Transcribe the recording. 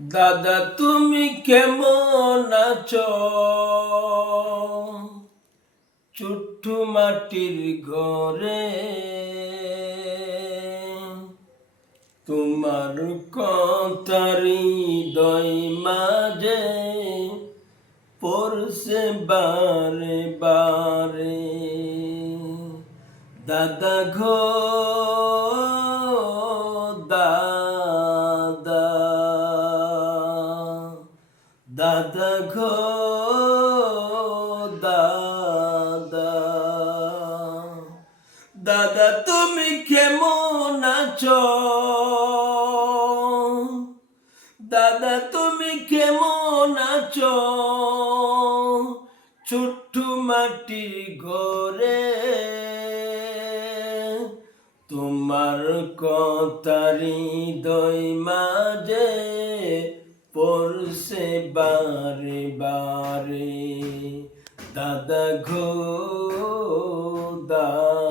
দাদা তুমি কেমন আছো? ছোট্ট মাটির ঘরে তোমার কথার হৃদয় মাঝে পড়ছে বারে বারে। দাদা ঘো দাদা, দাদা ঘো দাদা, দাদা তুমি কেমন আছো? দাদা তুমি কেমন আছো? ছোট্ট মাটির ঘরে তোমার কথার হৃদয় মাঝে পড়ছে বারে বারে। দাদা ঘো দাদা।